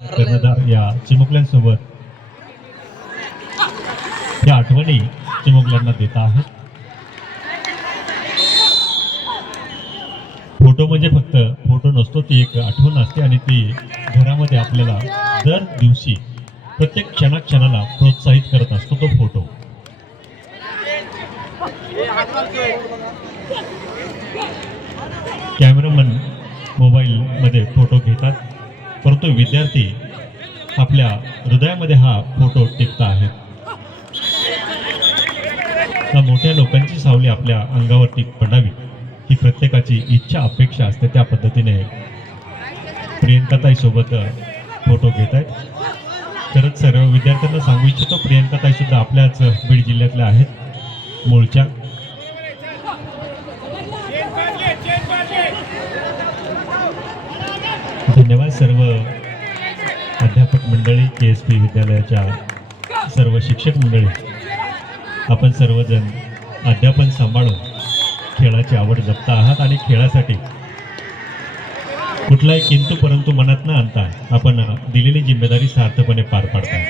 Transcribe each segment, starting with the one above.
कर्णधार या चिमुकल्यांसोबत या आठवणी चिमुकल्यांना देत आहेत. फोटो म्हणजे फक्त फोटो नसतो ती एक आठवण असते आणि ती घरामध्ये आपल्याला दर दिवशी प्रत्येक क्षणाक्षणाला प्रोत्साहित करत असतो तो फोटो. कॅमेरामन मोबाईलमध्ये फोटो घेतात. परंतु विद्यार्थी आपल्या हृदयामध्ये हा फोटो टिपता आहेत त्या मोठ्या लोकांची सावली आपल्या अंगावर टिक पडावी ही प्रत्येकाची इच्छा अपेक्षा असते. त्या पद्धतीने प्रियंकाताई सोबत फोटो घेत आहेत. खरंच सर्व विद्यार्थ्यांना सांगू इच्छितो प्रियंकाताई सुद्धा आपल्याच बीड जिल्ह्यातल्या आहेत. मूळच्या धन्यवाद सर्व अध्यापक मंडळी के एस पी विद्यालयाच्या सर्व शिक्षक मंडळी. आपण सर्वजण अध्यापन सांभाळून खेळाची आवड जपता आहात आणि खेळासाठी कुठलाही किंतु परंतु मनात न आणता आपण दिलेली जिम्मेदारी सार्थपणे पार पाडता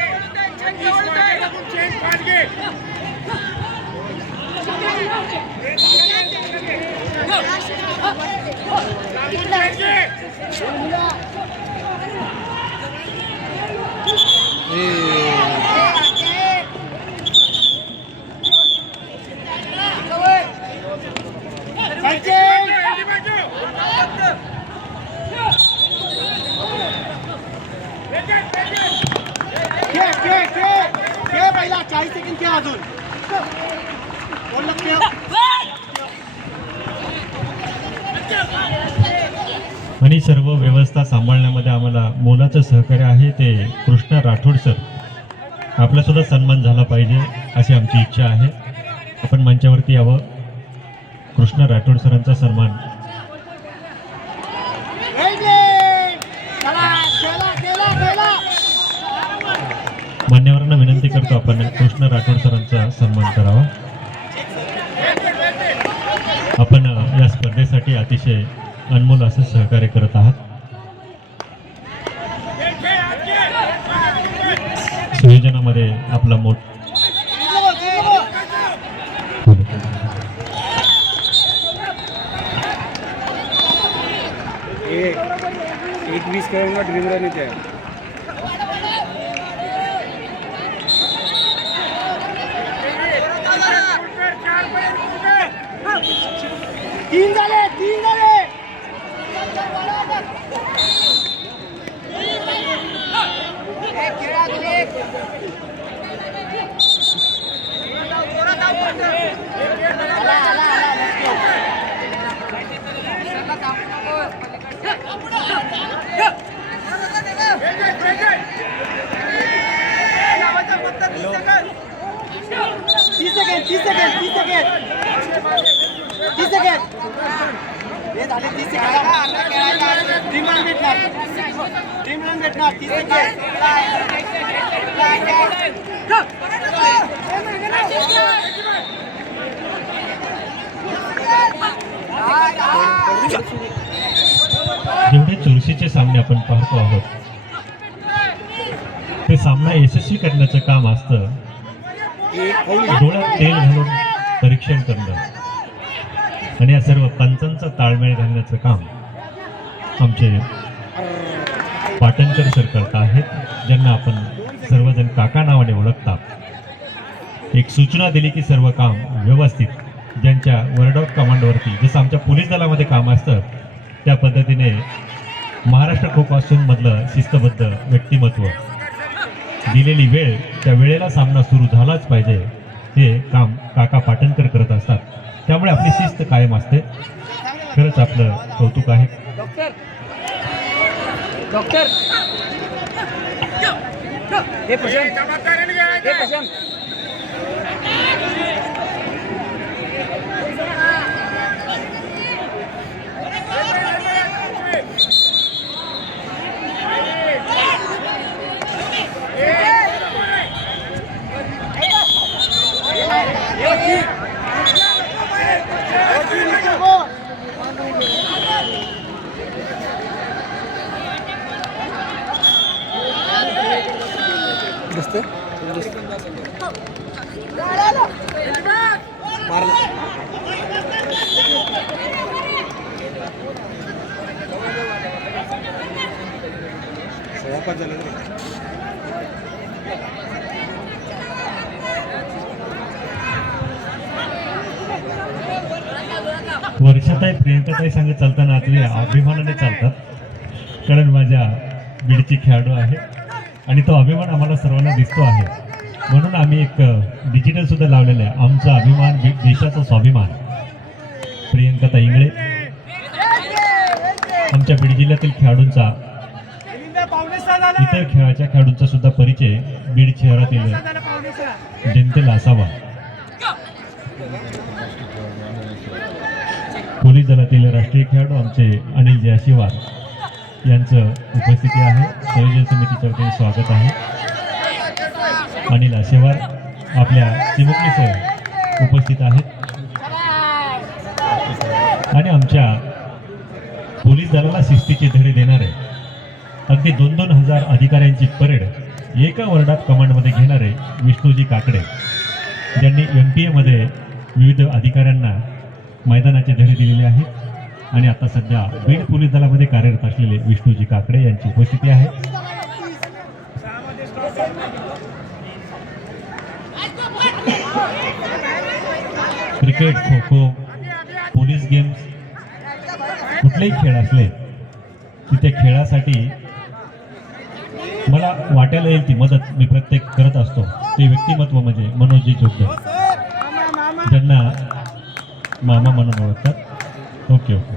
चाळीस सेकंड खेळ अजून बोललं खेळ आणि सर्व व्यवस्था सांभाळण्यामध्ये आम्हाला मोलाचं सहकार्य आहे ते कृष्णा राठोड सर. आपल्यासुद्धा सन्मान झाला पाहिजे अशी आमची इच्छा आहे. आपण मंचावरती यावं. कृष्णा राठोड सरांचा सन्मान. मान्यवरांना विनंती करतो आपण कृष्ण राठोड सरांचा सन्मान करावा. आपण या स्पर्धेसाठी अतिशय अनमोल असं सहकार्य करत आहात. संयोजनामध्ये आपला मोठ एक वीस खेळून ड्रीम रन येते तीन झाले. तीस सेकंड तीस सेकंड तीस सेकंड तीस सेकंड हे झाले तीस सेकंड टीम रन भेटणार टीम रन भेटणार तीस सेकंड जेवढे चुरशीचे सामने आपण पाहतो आहोत. ते सामना यशस्वी करण्याचं काम असतं. डोळ्यात तेल घालून परीक्षण करणं. आणि या सर्व पंचांचा ताळमेळ घालण्याचं काम आमचे पाटणकर सर करत आहेत ज्यांना आपण सर्वजण काका नावाने ओळखतात एक सूचना दिली की सर्व काम व्यवस्थित. ज्यांच्या वर्ड ऑफ कमांडवरती जसं आमच्या पोलीस दलामध्ये काम असतं त्या पद्धतीने महाराष्ट्र खो खो शिस्तबद्ध व्यक्तिमत्व. दिलेली वेळ त्या वेळेला सामना सुरू झालाच पाहिजे हे काम काका पाटणकर करत असतात. त्यामुळे आपली शिस्त कायम असते. खरंच आपलं कौतुक आहे. डॉक्टर. वापस झालं रे वर्षाताई प्रियंकाताई सांगत चालताना आतले अभिमानाने चालतात. कारण माझ्या बीडची खेळाडू आहे. आणि तो अभिमान आम्हाला सर्वांना दिसतो आहे. म्हणून आम्ही एक डिजिटल सुद्धा लावलेलं आहे. आमचा अभिमान देशाचा स्वाभिमान. प्रियंकाताई इंगळे. आमच्या बीड जिल्ह्यातील खेळाडूंचा इतर खेळाच्या खेळाडूंचा सुद्धा परिचय बीड शहरातील जनतेला असावा. पोलीस दलातील राष्ट्रीय खेळाडू आमचे अनिल जयशिवार यांचं उपस्थिती आहे. संयोजन समितीच्या वतीने स्वागत आहे. अनिल आशेवार आपल्या चिमुकलीसह उपस्थित आहेत. आणि आमच्या पोलीस दलाला शिस्तीचे धडे अगदी दोन दोन हजार अधिकाऱ्यांची परेड एका वर्डात कमांडमध्ये घेणारे विष्णूजी काकडे. ज्यांनी एम पी एमध्ये विविध अधिकाऱ्यांना मैदानाचे धडे दिलेले आहेत आणि आता सध्या बीड पोलीस दलामध्ये कार्यरत असलेले विष्णूजी काकडे यांची उपस्थिती आहे. Cricket kho kho police games कुठलेही खेळ असले की त्या खेळासाठी मला वाटायला येईल ती मदत मी प्रत्येक करत असतो. ते व्यक्तिमत्व म्हणजे मनोजी जोगदे ज्यांना मामा म्हणून ओळखतात. Okay okay.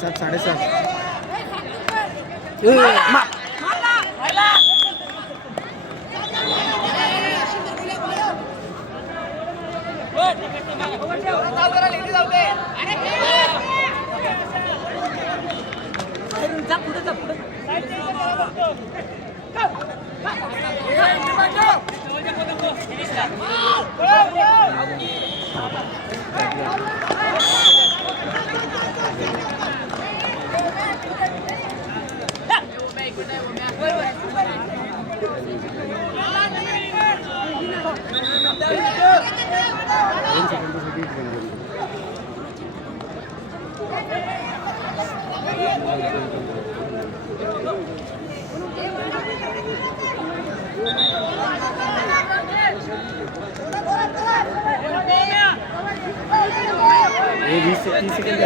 साडेसात साडेसात हे से तीन सेकेंड